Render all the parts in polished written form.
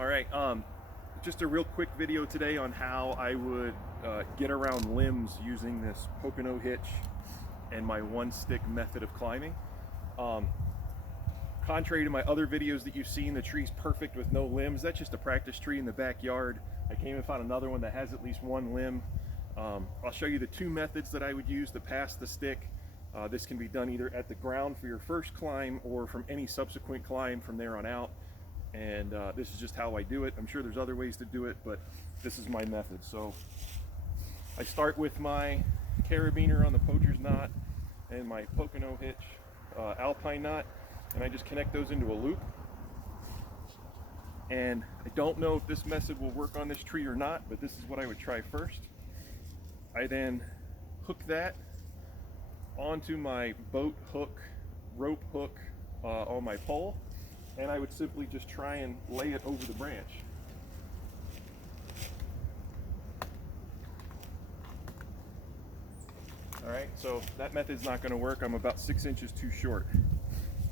All right, just a real quick video today on how I would get around limbs using this Pocono hitch and my one stick method of climbing. Contrary to my other videos that you've seen, the tree's perfect with no limbs. That's just a practice tree in the backyard. I came and found another one that has at least one limb. I'll show you the two methods that I would use to pass the stick. This can be done either at the ground for your first climb or from any subsequent climb from there on out. And this is just how I do it. I'm sure there's other ways to do it, but this is my method. So I start with my carabiner on the poacher's knot and my Pocono hitch alpine knot, and I just connect those into a loop. And I don't know if this method will work on this tree or not, but this is what I would try first. I then hook that onto my boat hook, rope hook on my pole, and I would simply just try and lay it over the branch. All right, so that method's not going to work. I'm about 6 inches too short.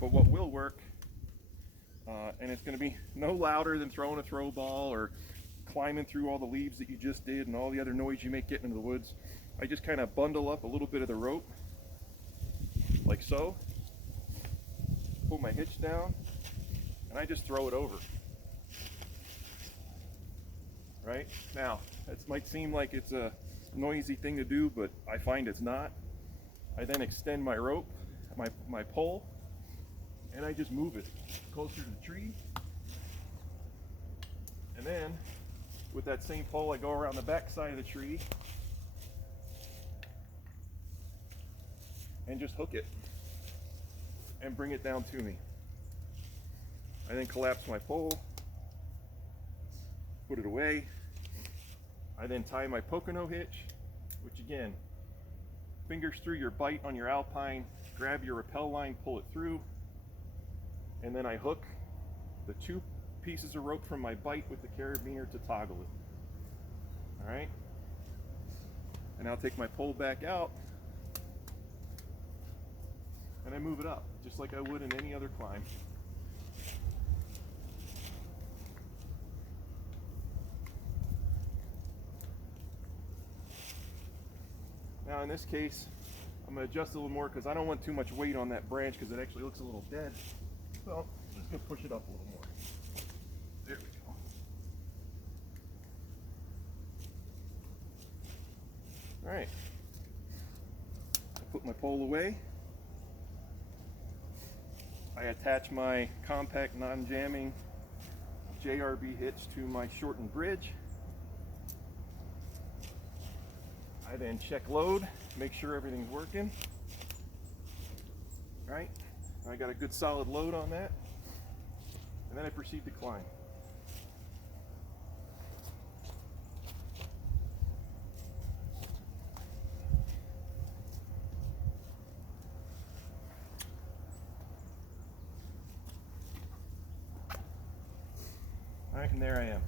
But what will work, and it's going to be no louder than throwing a throw ball or climbing through all the leaves that you just did and all the other noise you make getting into the woods. I just kind of bundle up a little bit of the rope, like so, pull my hitch down, and I just throw it over. Right? Now, that might seem like it's a noisy thing to do, but I find it's not. I then extend my rope, my pole, and I just move it closer to the tree. And then, with that same pole, I go around the back side of the tree and just hook it and bring it down to me. I then collapse my pole, put it away. I then tie my Pocono hitch, which again, fingers through your bite on your alpine, grab your rappel line, pull it through, and then I hook the two pieces of rope from my bite with the carabiner to toggle it. All right? And I'll take my pole back out and I move it up, just like I would in any other climb. Now in this case, I'm going to adjust a little more because I don't want too much weight on that branch because it actually looks a little dead. So I'm just going to push it up a little more. There we go. All right. I put my pole away. I attach my compact non-jamming JRB hitch to my shortened bridge. I then check load, make sure everything's working. Right? I got a good solid load on that. And then I proceed to climb. All right, and there I am.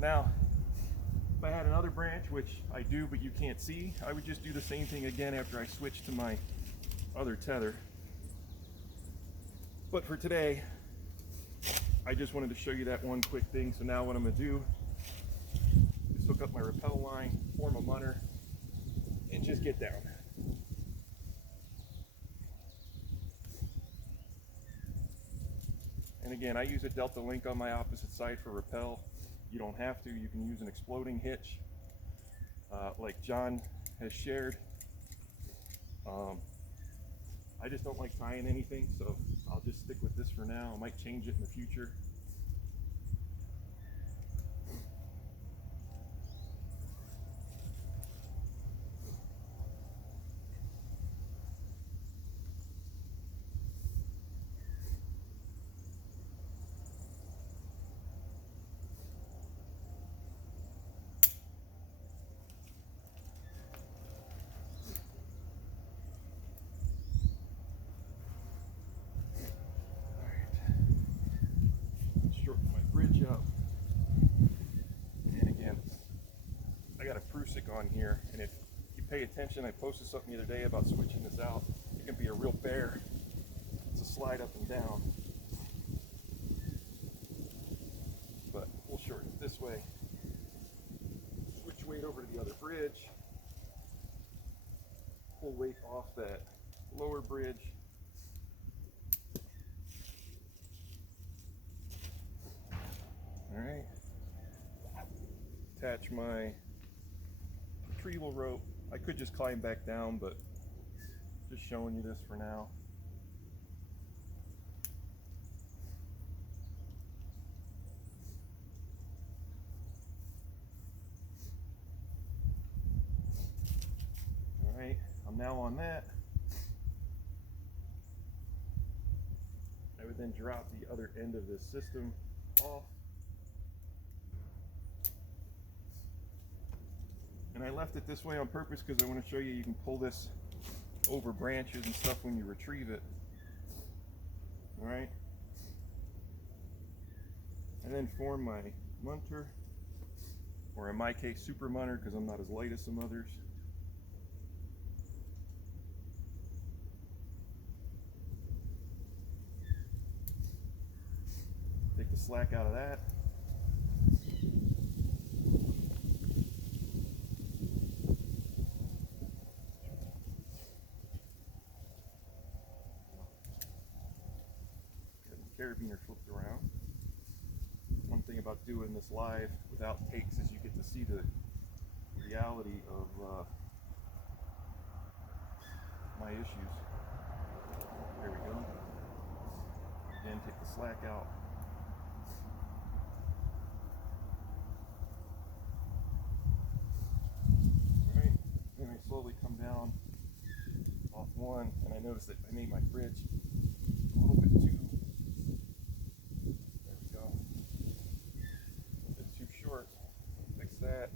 Now, if I had another branch, which I do but you can't see, I would just do the same thing again after I switch to my other tether. But for today, I just wanted to show you that one quick thing. So now what I'm going to do is hook up my rappel line, form a munner, and just get down. And again, I use a Delta link on my opposite side for rappel. You don't have to. You can use an exploding hitch like John has shared. I just don't like tying anything, so I'll just stick with this for now. I might change it in the future. Up. And again, I got a prusik on here, and if you pay attention, I posted something the other day about switching this out. It can be a real bear. It's a slide up and down. way. Switch weight over to the other bridge. Pull weight off that lower bridge. All right. Attach my retrieval rope. I could just climb back down, but just showing you this for now. All right, I'm now on that. I would then drop the other end of this system off. And I left it this way on purpose because I want to show you can pull this over branches and stuff when you retrieve it. All right. And then form my munter, or in my case, super munter, because I'm not as light as some others. Take the slack out of that. Carabiner flipped around. One thing about doing this live without takes is you get to see the reality of my issues. There we go. Again, take the slack out. Alright, then I slowly come down off one, and I noticed that I made my bridge a little bit too short. Fix that.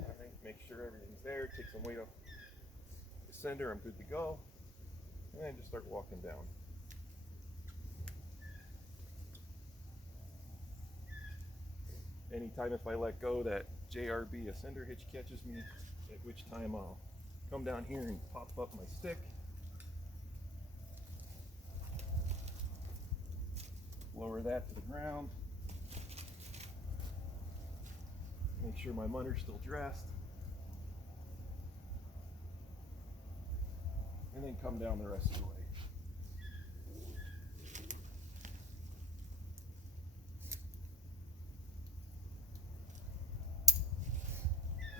Alright, make sure everything's there. Take some weight off the sender. I'm good to go. And then just start walking down. Anytime if I let go, that JRB ascender hitch catches me, at which time I'll come down here and pop up my stick. Lower that to the ground. Make sure my munter's still dressed. And then come down the rest of the way.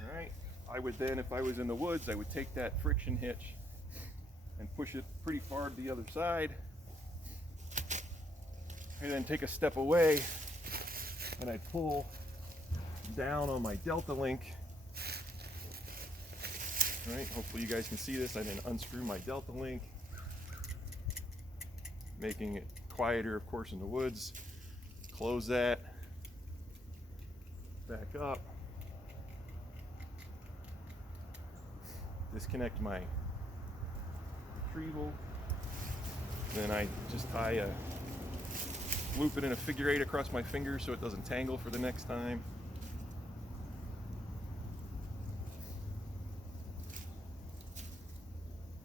Alright, I would then, if I was in the woods, I would take that friction hitch and push it pretty far to the other side. And then take a step away and I'd pull down on my Delta link. All right, hopefully you guys can see this. I then unscrew my Delta link, making it quieter, of course, in the woods. Close that, back up, disconnect my retrieval. Then I just tie a loop it in a figure 8 across my fingers so it doesn't tangle for the next time.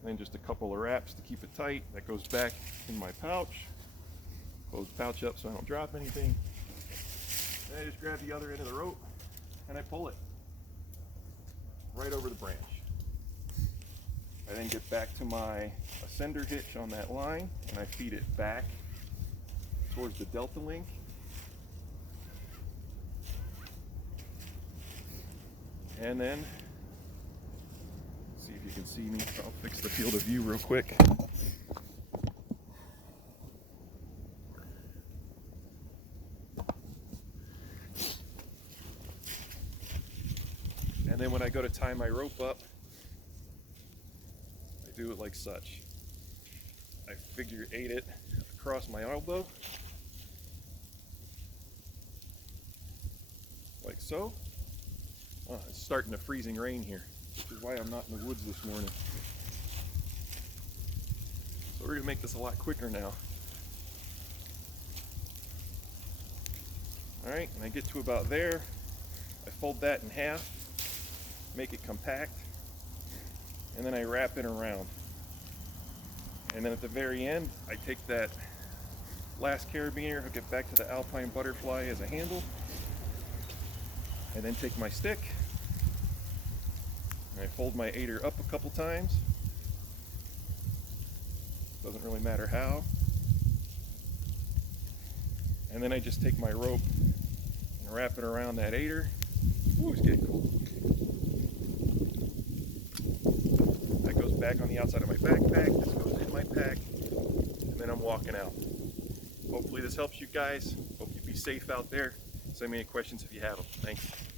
Then just a couple of wraps to keep it tight. That goes back in my pouch. Close the pouch up so I don't drop anything. Then I just grab the other end of the rope and I pull it right over the branch. I then get back to my ascender hitch on that line and I feed it back towards the Delta link. And then, see if you can see me. I'll fix the field of view real quick. And then when I go to tie my rope up, I do it like such. I figure 8 it across my elbow, like so. Oh, it's starting to freezing rain here, which is why I'm not in the woods this morning. So we're gonna make this a lot quicker now. All right, and I get to about there. I fold that in half, make it compact, and then I wrap it around. And then at the very end, I take that last carabiner, hook it back to the Alpine Butterfly as a handle, and then take my stick and I fold my aider up a couple times. Doesn't really matter how. And then I just take my rope and wrap it around that aider. Ooh, it's getting cold. That goes back on the outside of my backpack. This goes in my pack. And then I'm walking out. Hopefully this helps you guys. Hope you be safe out there. Send me any questions if you have them. Thanks.